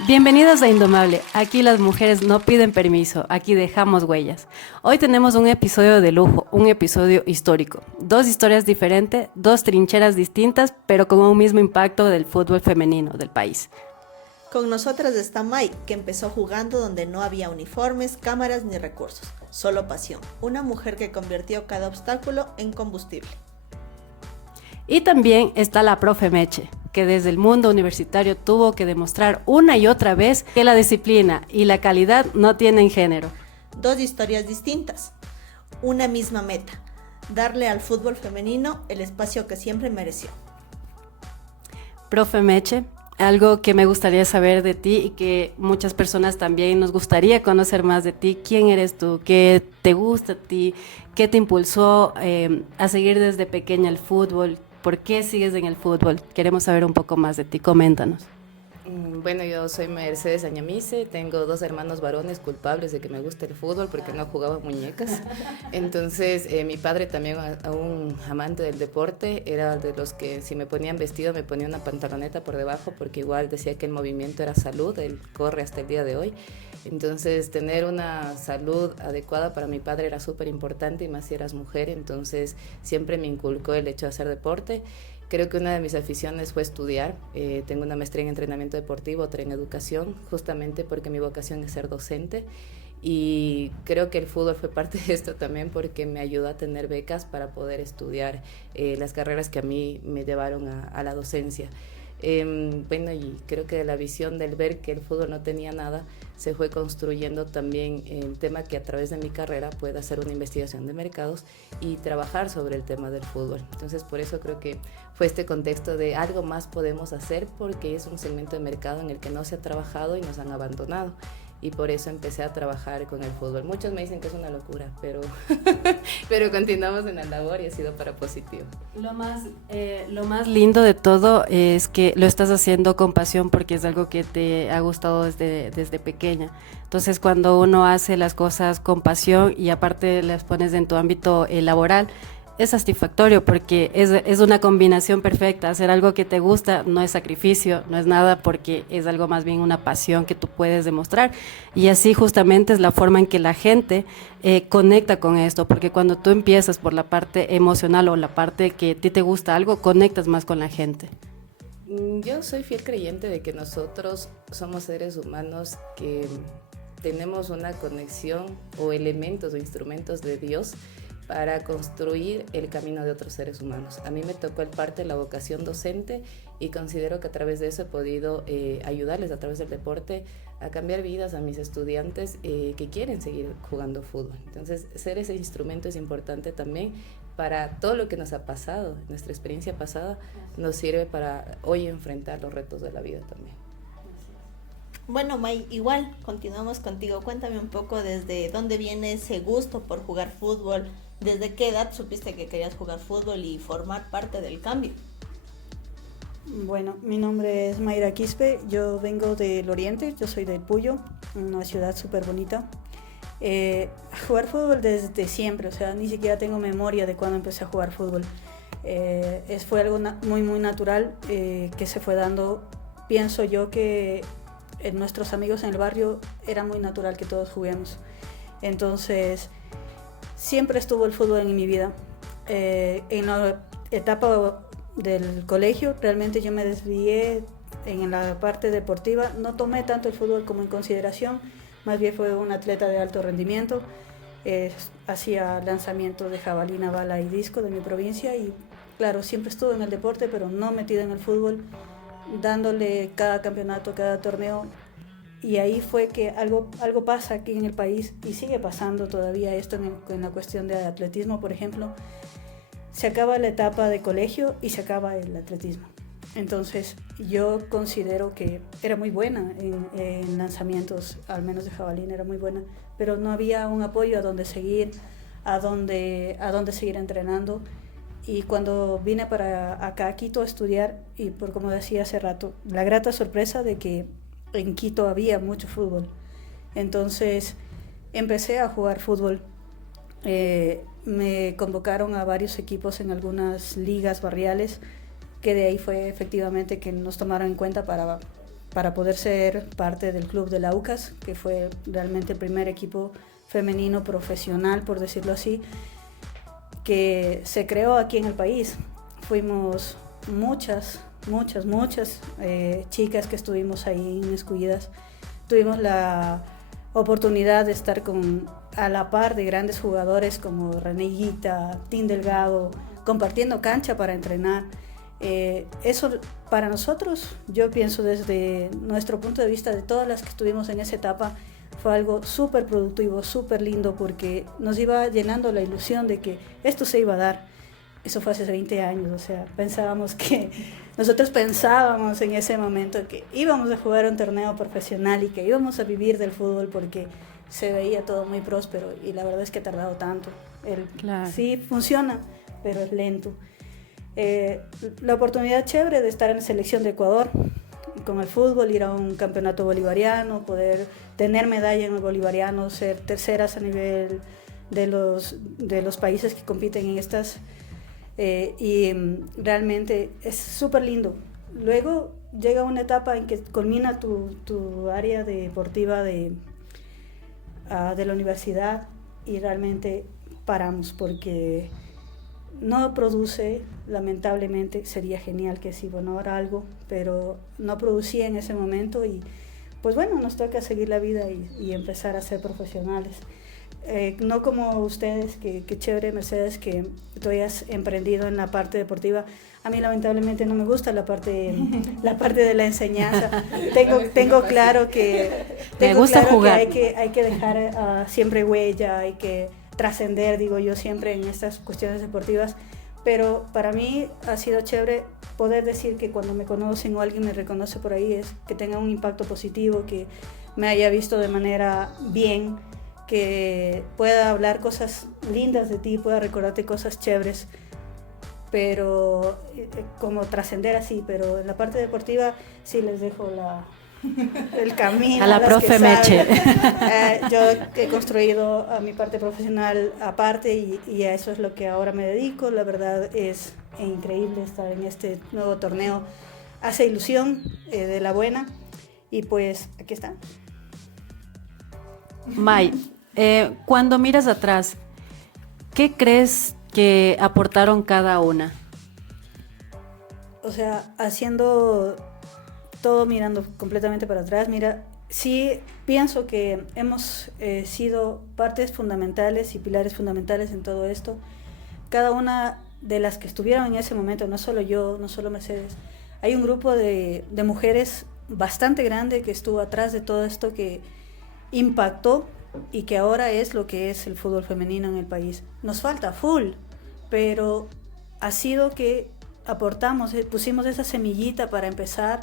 Bienvenidos a Indomable. Aquí las mujeres no piden permiso, aquí dejamos huellas. Hoy tenemos un episodio de lujo, un episodio histórico. Dos historias diferentes, dos trincheras distintas, pero con un mismo impacto del fútbol femenino del país. Con nosotras está Mai, que empezó jugando donde no había uniformes, cámaras ni recursos, solo pasión. Una mujer que convirtió cada obstáculo en combustible. Y también está la profe Meche, que desde el mundo universitario tuvo que demostrar una y otra vez que la disciplina y la calidad no tienen género. Dos historias distintas, una misma meta, darle al fútbol femenino el espacio que siempre mereció. Profe Meche, algo que me gustaría saber de ti y que muchas personas también nos gustaría conocer más de ti. ¿Quién eres tú? ¿Qué te gusta a ti? ¿Qué te impulsó a seguir desde pequeña el fútbol? ¿Por qué sigues en el fútbol? Queremos saber un poco más de ti. Coméntanos. Bueno, yo soy Mercedes Añamice, tengo dos hermanos varones culpables de que me guste el fútbol porque no jugaba muñecas. Entonces, mi padre también, a un amante del deporte, era de los que si me ponían vestido me ponía una pantaloneta por debajo porque igual decía que el movimiento era salud, él corre hasta el día de hoy. Entonces, tener una salud adecuada para mi padre era súper importante y más si eras mujer, entonces siempre me inculcó el hecho de hacer deporte. Creo que una de mis aficiones fue estudiar. Tengo una maestría en entrenamiento deportivo, otra en educación, justamente porque mi vocación es ser docente. Y creo que el fútbol fue parte de esto también porque me ayudó a tener becas para poder estudiar las carreras que a mí me llevaron a la docencia. Bueno, y creo que de la visión del ver que el fútbol no tenía nada, se fue construyendo también el tema que a través de mi carrera pueda hacer una investigación de mercados y trabajar sobre el tema del fútbol. Entonces, por eso creo que fue este contexto de algo más podemos hacer porque es un segmento de mercado en el que no se ha trabajado y nos han abandonado. Y por eso empecé a trabajar con el fútbol. Muchos me dicen que es una locura, pero continuamos en la labor y ha sido para positivo. Lo más lindo de todo es que lo estás haciendo con pasión porque es algo que te ha gustado desde pequeña. Entonces, cuando uno hace las cosas con pasión y aparte las pones en tu ámbito laboral, es satisfactorio porque es una combinación perfecta. Hacer algo que te gusta no es sacrificio, no es nada porque es algo más bien una pasión que tú puedes demostrar. Y así justamente es la forma en que la gente conecta con esto, porque cuando tú empiezas por la parte emocional o la parte que a ti te gusta algo, conectas más con la gente. Yo soy fiel creyente de que nosotros somos seres humanos que tenemos una conexión o elementos o instrumentos de Dios para construir el camino de otros seres humanos. A mí me tocó el parte de la vocación docente y considero que a través de eso he podido ayudarles a través del deporte a cambiar vidas a mis estudiantes que quieren seguir jugando fútbol. Entonces, ser ese instrumento es importante también para todo lo que nos ha pasado, nuestra experiencia pasada nos sirve para hoy enfrentar los retos de la vida también. Bueno, May, igual, continuamos contigo. Cuéntame un poco desde dónde viene ese gusto por jugar fútbol, desde qué edad supiste que querías jugar fútbol y formar parte del cambio. Bueno, mi nombre es Mayra Quispe, yo vengo del Oriente, yo soy del Puyo, una ciudad súper bonita. Jugar fútbol desde siempre, o sea, ni siquiera tengo memoria de cuando empecé a jugar fútbol. Fue algo muy natural que se fue dando. Pienso yo que nuestros amigos en el barrio era muy natural que todos juguemos. Entonces, siempre estuvo el fútbol en mi vida. En la etapa del colegio, realmente yo me desvié en la parte deportiva. No tomé tanto el fútbol como en consideración, más bien fue un atleta de alto rendimiento. Hacía lanzamientos de jabalina, bala y disco de mi provincia y claro, siempre estuve en el deporte, pero no metida en el fútbol, dándole cada campeonato, cada torneo. Y ahí fue que algo pasa aquí en el país y sigue pasando todavía esto en la cuestión de atletismo, por ejemplo. Se acaba la etapa de colegio y se acaba el atletismo. Entonces yo considero que era muy buena en lanzamientos, al menos de jabalina era muy buena, pero no había un apoyo a dónde seguir, a dónde seguir entrenando. Y cuando vine para acá a Quito a estudiar, y por como decía hace rato, la grata sorpresa de que en Quito había mucho fútbol. Entonces empecé a jugar fútbol. Me convocaron a varios equipos en algunas ligas barriales, que de ahí fue efectivamente que nos tomaron en cuenta para poder ser parte del club de la UCAS, que fue realmente el primer equipo femenino profesional, por decirlo así, que se creó aquí en el país. Fuimos muchas chicas que estuvimos ahí inmiscuidas. Tuvimos la oportunidad de estar a la par de grandes jugadores como René Higuita, Tim Delgado, compartiendo cancha para entrenar. Eso para nosotros, yo pienso desde nuestro punto de vista de todas las que estuvimos en esa etapa, fue algo súper productivo, súper lindo, porque nos iba llenando la ilusión de que esto se iba a dar. Eso fue hace 20 años, o sea, nosotros pensábamos en ese momento que íbamos a jugar un torneo profesional y que íbamos a vivir del fútbol, porque se veía todo muy próspero, y la verdad es que ha tardado tanto. Claro. Sí funciona, pero es lento. La oportunidad chévere de estar en la selección de Ecuador con el fútbol, ir a un campeonato bolivariano, poder tener medalla en el bolivariano, ser terceras a nivel de los países que compiten en estas, y realmente es súper lindo. Luego llega una etapa en que culmina tu área deportiva de la universidad, y realmente paramos porque no produce, lamentablemente. Sería genial que sí, bueno, ahora algo, pero no producía en ese momento, y pues bueno, nos toca seguir la vida y empezar a ser profesionales. No como ustedes, que chévere, Mercedes, que tú hayas emprendido en la parte deportiva. A mí lamentablemente no me gusta la parte de la enseñanza. Tengo claro que hay que dejar siempre huella, hay que trascender, digo yo siempre, en estas cuestiones deportivas. Pero para mí ha sido chévere poder decir que cuando me conocen o alguien me reconoce por ahí, es que tenga un impacto positivo, que me haya visto de manera bien, que pueda hablar cosas lindas de ti, pueda recordarte cosas chéveres, pero como trascender así. Pero en la parte deportiva sí les dejo el camino a la profe Meche. Yo he construido a mi parte profesional aparte, y a eso es lo que ahora me dedico. La verdad es increíble estar en este nuevo torneo, hace ilusión, de la buena, y pues aquí está. May, cuando miras atrás, ¿qué crees que aportaron cada una? O sea, haciendo todo, mirando completamente para atrás, sí pienso que hemos sido partes fundamentales y pilares fundamentales en todo esto. Cada una de las que estuvieron en ese momento, no solo yo, no solo Mercedes, hay un grupo de mujeres bastante grande que estuvo atrás de todo esto, que impactó y que ahora es lo que es el fútbol femenino en el país. Nos falta full, pero ha sido que aportamos, pusimos esa semillita para empezar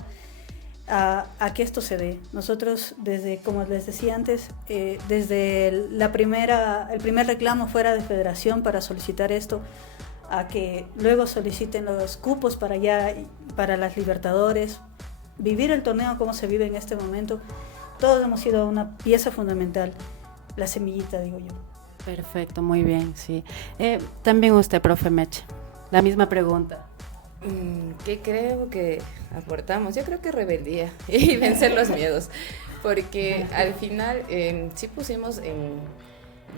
a que esto se dé. Nosotros, desde, como les decía antes, desde el primer reclamo fuera de federación para solicitar esto, a que luego soliciten los cupos para las Libertadores, vivir el torneo como se vive en este momento, todos hemos sido una pieza fundamental, la semillita, digo yo. Perfecto, muy bien, sí. También usted, profe Meche, la misma pregunta. ¿Qué creo que aportamos? Yo creo que rebeldía y vencer los miedos, porque al final sí pusimos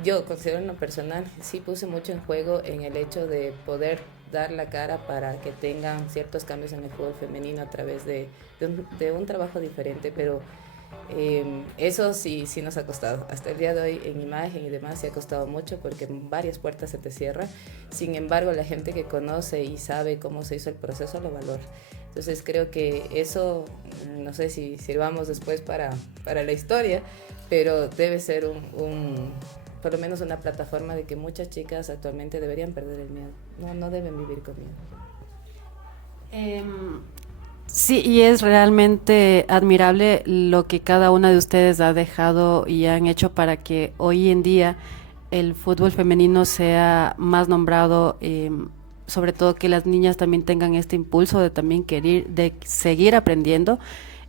yo considero en lo personal, sí puse mucho en juego en el hecho de poder dar la cara para que tengan ciertos cambios en el fútbol femenino a través de un trabajo diferente, pero eso sí nos ha costado. Hasta el día de hoy en imagen y demás sí ha costado mucho, porque varias puertas se te cierran. Sin embargo, la gente que conoce y sabe cómo se hizo el proceso lo valora. Entonces creo que eso, no sé si sirvamos después para la historia, pero debe ser por lo menos una plataforma de que muchas chicas actualmente deberían perder el miedo. No deben vivir con miedo. Sí, y es realmente admirable lo que cada una de ustedes ha dejado y han hecho para que hoy en día el fútbol femenino sea más nombrado, sobre todo que las niñas también tengan este impulso de también de seguir aprendiendo,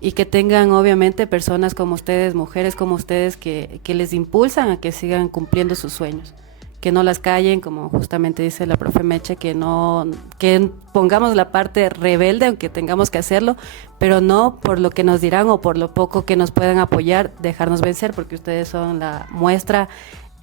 y que tengan obviamente personas como ustedes, mujeres como ustedes, que les impulsan a que sigan cumpliendo sus sueños, que no las callen, como justamente dice la profe Meche, que pongamos la parte rebelde, aunque tengamos que hacerlo, pero no por lo que nos dirán o por lo poco que nos puedan apoyar, dejarnos vencer, porque ustedes son la muestra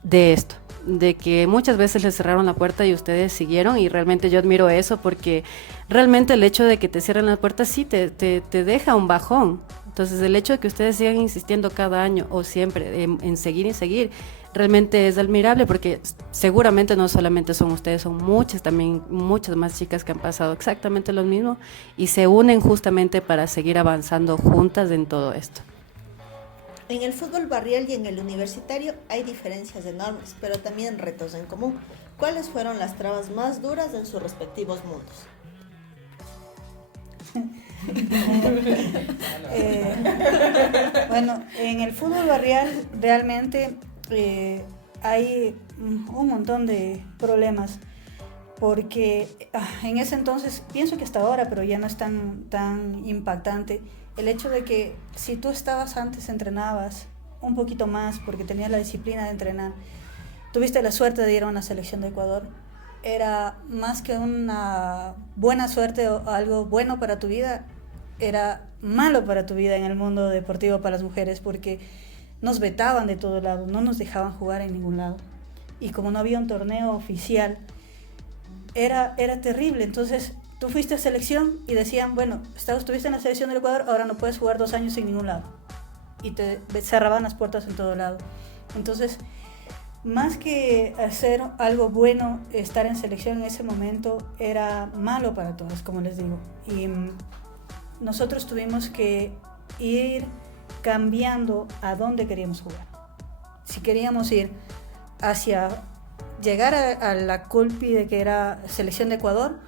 de esto, de que muchas veces les cerraron la puerta y ustedes siguieron, y realmente yo admiro eso, porque realmente el hecho de que te cierren la puerta sí te deja un bajón. Entonces el hecho de que ustedes sigan insistiendo cada año o siempre en seguir y seguir, realmente es admirable, porque seguramente no solamente son ustedes, son muchas también, muchas más chicas que han pasado exactamente lo mismo y se unen justamente para seguir avanzando juntas en todo esto. En el fútbol barrial y en el universitario hay diferencias enormes, pero también retos en común. ¿Cuáles fueron las trabas más duras en sus respectivos mundos? Bueno, en el fútbol barrial realmente hay un montón de problemas, porque en ese entonces, pienso que hasta ahora, pero ya no es tan impactante, el hecho de que si tú estabas antes, entrenabas un poquito más porque tenías la disciplina de entrenar, tuviste la suerte de ir a una selección de Ecuador, era más que una buena suerte o algo bueno para tu vida, era malo para tu vida en el mundo deportivo para las mujeres, porque nos vetaban de todo lado, no nos dejaban jugar en ningún lado. Y como no había un torneo oficial, era terrible. Entonces tú fuiste a selección y decían, bueno, estuviste en la selección del Ecuador, ahora no puedes jugar 2 años en ningún lado. Y te cerraban las puertas en todo lado. Entonces, más que hacer algo bueno, estar en selección en ese momento era malo para todos, como les digo. Y nosotros tuvimos que ir cambiando a dónde queríamos jugar. Si queríamos ir hacia llegar a la cúspide que era selección de Ecuador,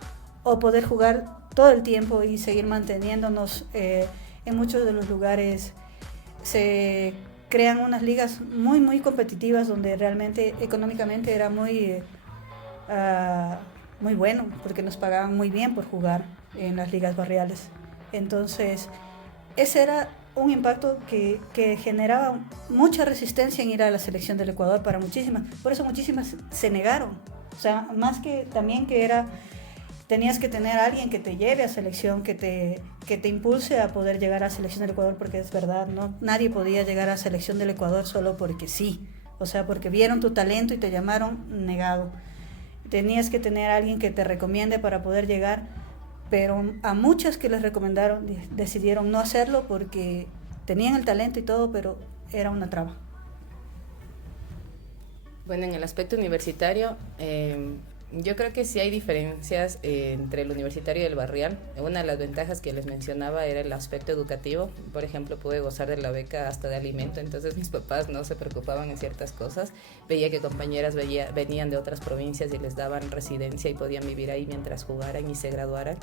o poder jugar todo el tiempo y seguir manteniéndonos. En muchos de los lugares se crean unas ligas muy competitivas donde realmente económicamente era muy bueno, porque nos pagaban muy bien por jugar en las ligas barriales. Entonces ese era un impacto que generaba mucha resistencia en ir a la selección del Ecuador para muchísimas. Por eso muchísimas se negaron. O sea, más que también que era, tenías que tener a alguien que te lleve a selección, que te impulse a poder llegar a selección del Ecuador, porque es verdad, no, nadie podía llegar a selección del Ecuador solo porque sí. O sea, porque vieron tu talento y te llamaron, negado. Tenías que tener a alguien que te recomiende para poder llegar, pero a muchas que les recomendaron decidieron no hacerlo porque tenían el talento y todo, pero era una traba. Bueno, en el aspecto universitario, yo creo que sí hay diferencias entre el universitario y el barrial. Una de las ventajas que les mencionaba era el aspecto educativo. Por ejemplo, pude gozar de la beca hasta de alimento, entonces mis papás no se preocupaban en ciertas cosas. Veía que compañeras venían de otras provincias y les daban residencia y podían vivir ahí mientras jugaran y se graduaran.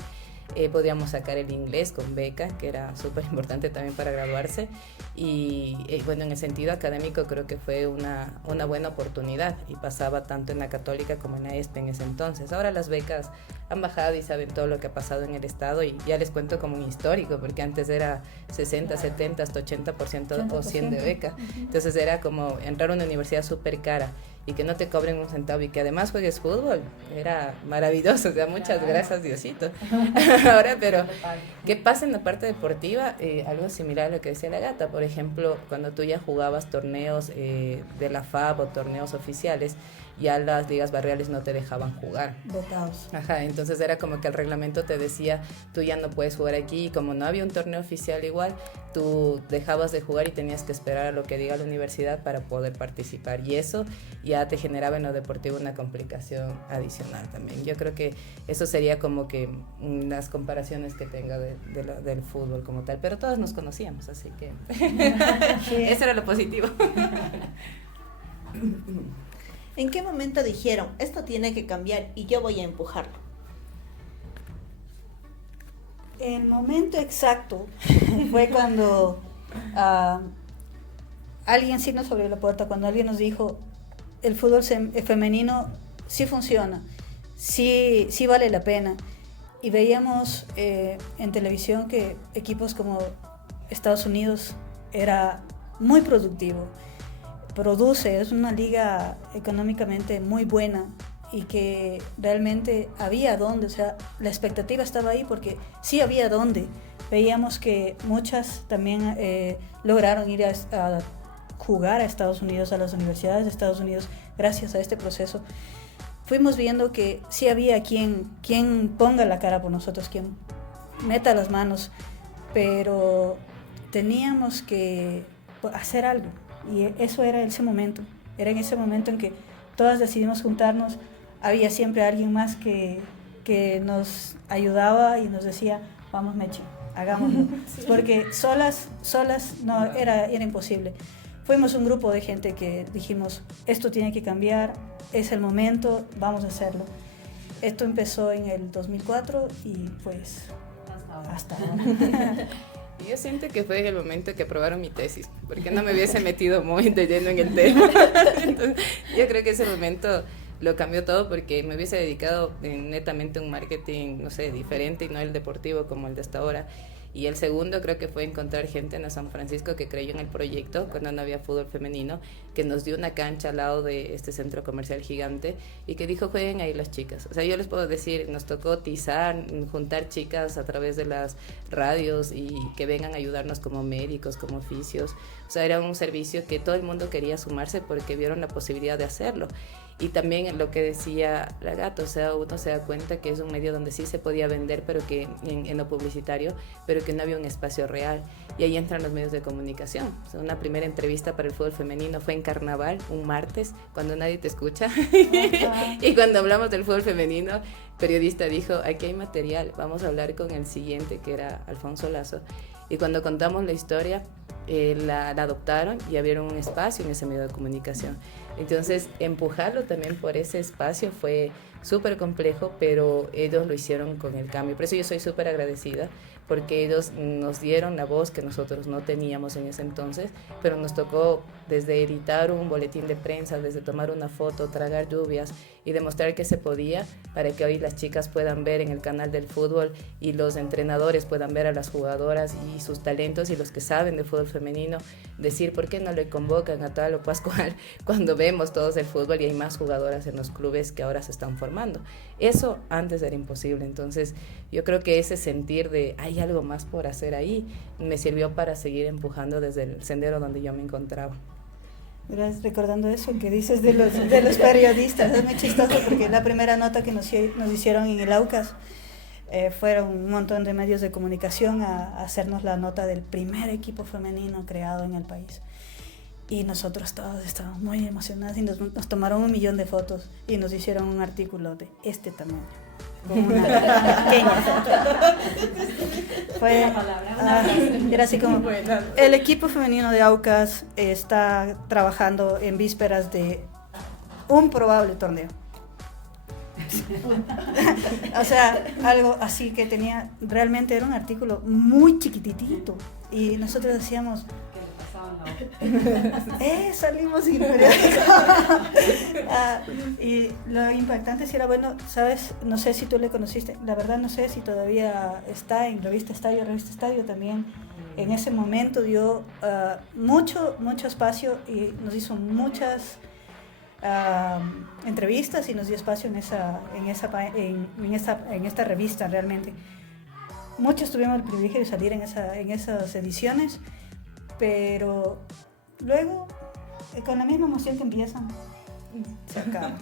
Podíamos sacar el inglés con beca, que era súper importante también para graduarse, y bueno, en el sentido académico creo que fue una buena oportunidad, y pasaba tanto en la Católica como en la ESPE en ese entonces. Ahora las becas han bajado y saben todo lo que ha pasado en el estado, y ya les cuento como un histórico, porque antes era 60, 70, hasta 80% o 100 de beca. Entonces era como entrar a una universidad súper cara y que no te cobren un centavo y que además juegues fútbol, era maravilloso. O sea, muchas gracias, Diosito. Ahora, pero ¿qué pasa en la parte deportiva? Algo similar a lo que decía la gata. Por ejemplo, cuando tú ya jugabas torneos de la FAB o torneos oficiales, ya las ligas barriales no te dejaban jugar. Votados. Ajá, entonces era como que el reglamento te decía, tú ya no puedes jugar aquí, y como no había un torneo oficial igual, tú dejabas de jugar y tenías que esperar a lo que diga la universidad para poder participar, y eso ya te generaba en lo deportivo una complicación adicional también. Yo creo que eso sería como que las comparaciones que tenga del fútbol como tal, pero todos nos conocíamos, así que eso era lo positivo. ¿En qué momento dijeron, esto tiene que cambiar y yo voy a empujarlo? El momento exacto fue cuando alguien sí nos abrió la puerta, cuando alguien nos dijo, el fútbol femenino sí funciona, sí vale la pena. Y veíamos en televisión que equipos como Estados Unidos era muy productivo. produce, es una liga económicamente muy buena y que realmente había dónde, o sea, la expectativa estaba ahí porque sí había dónde. Veíamos que muchas también lograron ir a jugar a Estados Unidos, a las universidades de Estados Unidos, gracias a este proceso. Fuimos viendo que sí había quien ponga la cara por nosotros, quien meta las manos, pero teníamos que hacer algo y eso era ese momento, era en ese momento en que todas decidimos juntarnos. Había siempre alguien más que nos ayudaba y nos decía, vamos Mechi, hagámoslo, sí. Porque solas no, era imposible. Fuimos un grupo de gente que dijimos, esto tiene que cambiar, es el momento, vamos a hacerlo. Esto empezó en el 2004 y pues hasta ahora. Yo siento que fue en el momento que aprobaron mi tesis, porque no me hubiese metido muy de lleno en el tema. Entonces, yo creo que ese momento lo cambió todo porque me hubiese dedicado netamente a un marketing, no sé, diferente y no el deportivo como el de hasta ahora. Y el segundo creo que fue encontrar gente en San Francisco que creyó en el proyecto cuando no había fútbol femenino, que nos dio una cancha al lado de este centro comercial gigante y que dijo, jueguen ahí las chicas. O sea, yo les puedo decir, nos tocó tizar, juntar chicas a través de las radios y que vengan a ayudarnos como médicos, como oficios. O sea, era un servicio que todo el mundo quería sumarse porque vieron la posibilidad de hacerlo. Y también lo que decía la Gato, o sea, uno se da cuenta que es un medio donde sí se podía vender, pero que en lo publicitario, pero que no había un espacio real. Y ahí entran los medios de comunicación. O sea, una primera entrevista para el fútbol femenino fue en Carnaval, un martes, cuando nadie te escucha. Y cuando hablamos del fútbol femenino, el periodista dijo, aquí hay material, vamos a hablar con el siguiente, que era Alfonso Lazo. Y cuando contamos la historia, la adoptaron y abrieron un espacio en ese medio de comunicación. Entonces, empujarlo también por ese espacio fue súper complejo, pero ellos lo hicieron con el cambio. Por eso yo soy súper agradecida, porque ellos nos dieron la voz que nosotros no teníamos en ese entonces, pero nos tocó desde editar un boletín de prensa, desde tomar una foto, tragar lluvias y demostrar que se podía para que hoy las chicas puedan ver en el canal del fútbol y los entrenadores puedan ver a las jugadoras y sus talentos y los que saben de fútbol femenino, decir por qué no le convocan a tal o pascual cuando vemos todos el fútbol y hay más jugadoras en los clubes que ahora se están formando. Eso antes era imposible, entonces yo creo que ese sentir de hay algo más por hacer ahí me sirvió para seguir empujando desde el sendero donde yo me encontraba. Verás, recordando eso que dices de los periodistas, es muy chistoso porque la primera nota que nos hicieron en el AUCAS fueron un montón de medios de comunicación a hacernos la nota del primer equipo femenino creado en el país. Y nosotros todos estábamos muy emocionados y nos tomaron 1 millón de fotos y nos hicieron un artículo de este tamaño. Como una pequeña. Era así como, el equipo femenino de Aucas está trabajando en vísperas de un probable torneo. O sea, algo así que realmente era un artículo muy chiquititito y nosotros decíamos, salimos sin periódico. Y lo impactante sí era, bueno, sabes, no sé si tú le conociste, la verdad no sé si todavía está en Revista Estadio también en ese momento dio mucho espacio y nos hizo muchas entrevistas y nos dio espacio en esta revista realmente. Muchos tuvimos el privilegio de salir en esas ediciones, pero luego, con la misma emoción que empiezan, se acaba.